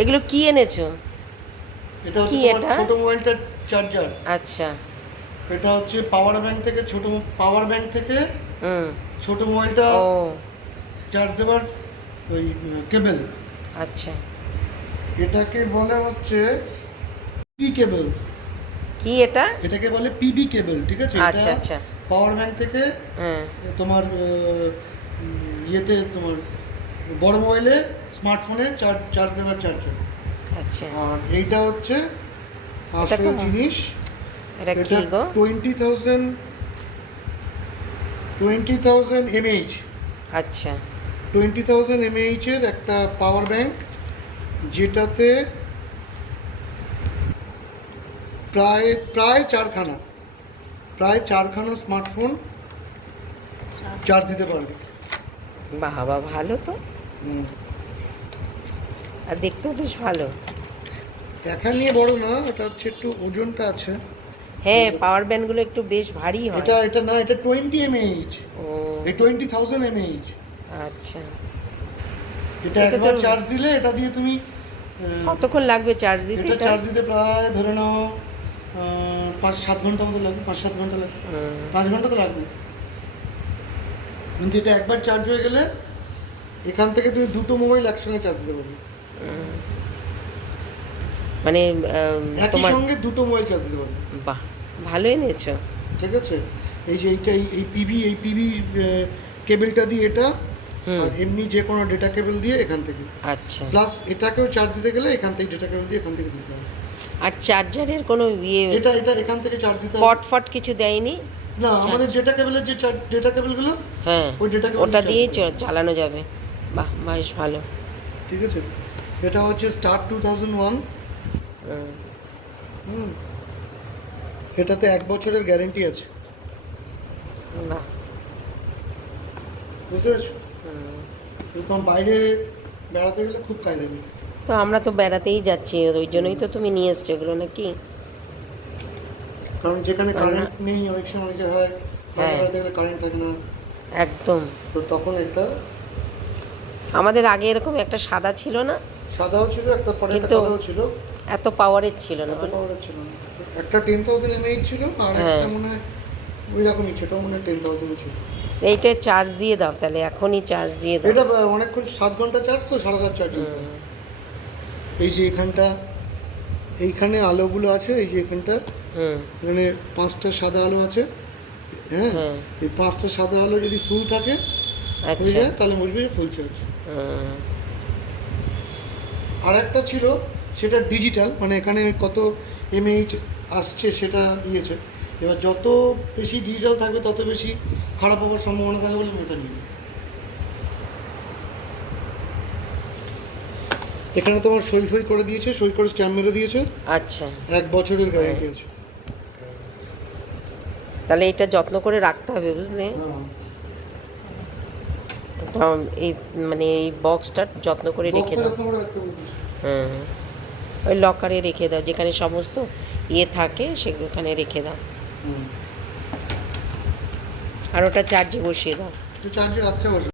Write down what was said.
এগুলো কি এনেছো? এটা কি হচ্ছে তোমার এটা? ছোট মোবাইলটার চার্জার। আচ্ছা। এটা হচ্ছে পাওয়ার ব্যাংক থেকে হুম। ছোট মোবাইলটা ও চার্জ দেওয়ার ওই কেবল। আচ্ছা। এটাকে বলে হচ্ছে পি কেবল। কি এটা? এটাকে বলে পিবি কেবল, ঠিক আছে? এটা আচ্ছা আচ্ছা। পাওয়ার ব্যাংক থেকে হ্যাঁ। তোমার ইয়েতে তোমার বড় মোবাইলে স্মার্টফোনে চার্জ দেওয়ার চার্জার। আচ্ছা। আর এইটা হচ্ছে এটা আসল তো জিনিস। এটা কি এটা গো? 20,000 এমএইচ। আচ্ছা। 20,000 এমএইচের একটা পাওয়ার ব্যাংক, যেটাতে প্রায় প্রায় চারখানা প্রায় চারখানা স্মার্টফোন চার্জ দিতে পারবে। বাবা, ভালো তো। হুম। আর দেখতেও বেশ ভালো। দেখা নিয়ে বড় না, এটা হচ্ছে একটু ওজনটা আছে। হ্যাঁ, পাওয়ার ব্যান্ডগুলো একটু বেশ ভারী হয়। এটা এটা না, এটা 20 এমএইচ। ও এই 20,000 এমএইচ। আচ্ছা। এটা এটা তো একবার চার্জ দিলে এটা দিয়ে তুমি কতক্ষণ লাগবে চার্জ দিতে এটা এটা? চার্জ দিতে প্রায় ধরে নাও 5-7 ঘন্টা মতো লাগবে, 5-7 ঘন্টা লাগবে। 5 ঘন্টা তো লাগবে। কিন্তু এটা একবার চার্জ হয়ে গেলে এখান থেকে তুমি দুটো মোবাইল একসঙ্গে চার্জ দিতে পারবে। মানে একই তোমার সঙ্গে দুটো মোবাইল চার্জ দিতে পারবে। বাহ, ভালো এনেছো। ঠিক আছে? এই যে এই পিবি কেবলটা দিয়ে এটা, আর এমনি যে কোনো ডেটা কেবল দিয়ে এখান থেকে, আচ্ছা। প্লাস এটাকেও চার্জ দিতে গেলে এখান থেকে ডেটা কেবল দিয়ে এখান থেকে দিতে হবে। আর চার্জারের কোনো ইয়ে এটা এটা এখান থেকে চার্জ দিতে হবে। পট ফট কিছু দেয়নি? না, আমাদের ডেটা কেবলের যে ডেটা কেবলগুলো, হ্যাঁ, ওই ডেটা কেবল ওটা দিয়েই চালানো যাবে। বাহ, বেশ ভালো। ঠিক আছে? এটা হচ্ছে স্টার 2001। হুম। হুম। এটাতে 1 বছরের গ্যারেন্টি আছে। বাহ। বুঝতে পেরেছো? তোমার বাইরে বেড়াতে গেলে খুব কাজে দেবে। তো আমরা তো বেড়াতেই যাচ্ছি, ওই জন্যই তো তুমি নিয়ে এসছো এগুলো নাকি? কারণ যেখানে কারেন্ট নেই, অনেক সময় যে হয় বাইরে হ্যাঁ, বেড়াতে গেলে কারেন্ট থাকে না, একদম। তো তখন একটা আমাদের আগে এরকম একটা সাদা ছিল না, সাদাও ছিল, একটা পরে একটা কিন্তু কালোও ছিল। এত পাওয়ারের ছিল না, এত বলো? পাওয়ারের ছিল না। একটা 10,000 এমএইচ ছিল, আর হ্যাঁ। একটা মনে হয় ওই রকমই, সেটাও মনে হয় 10,000 ছিল। এইটা চার্জ দিয়ে দাও তাহলে, এখনই চার্জ দিয়ে দাও। এটা অনেকক্ষণ, 7 ঘন্টা চার্জ, তো সারা রাত চার্জ দিতে হবে। এই যে এইখানে আলোগুলো আছে, এই যে এখানটা, হুম। এখানে 5টা সাদা আলো আছে। হ্যাঁ, হ্যাঁ। এই 5টা সাদা আলো যদি ফুল থাকে হয়ে আচ্ছা। যায়, তাহলে বুঝবে ফুল চার্জ। হুম। আর একটা ছিল, সেটা ডিজিটাল, মানে এখানে কত এমএইচ আসছে সেটা ইয়েছে। এবার যত বেশি ডিজিটাল থাকবে তত বেশি খারাপ হওয়ার সম্ভাবনা থাকে বলে আমি এটা নিই। এখানে তোমার সই করে দিয়েছে, সই করে স্ট্যাম্প মেরে দিয়েছে। আচ্ছা। 1 বছরের গ্যারেন্টি আছে। তাহলে এটা যত্ন করে রাখতে হবে, বুঝলে? হ্যাঁ, এটা এই মানে এই বক্সটা যত্ন করে রেখে বক্সটা দাও। যত্ন করে রাখতে বলতেছে। হুম। ওই লকারে রেখে দাও, যেখানে সমস্ত ইয়ে থাকে সেখানে রেখে দাও। হুম। আর ওটা চার্জে বসিয়ে দাও। চার্জে রাখতে বসে।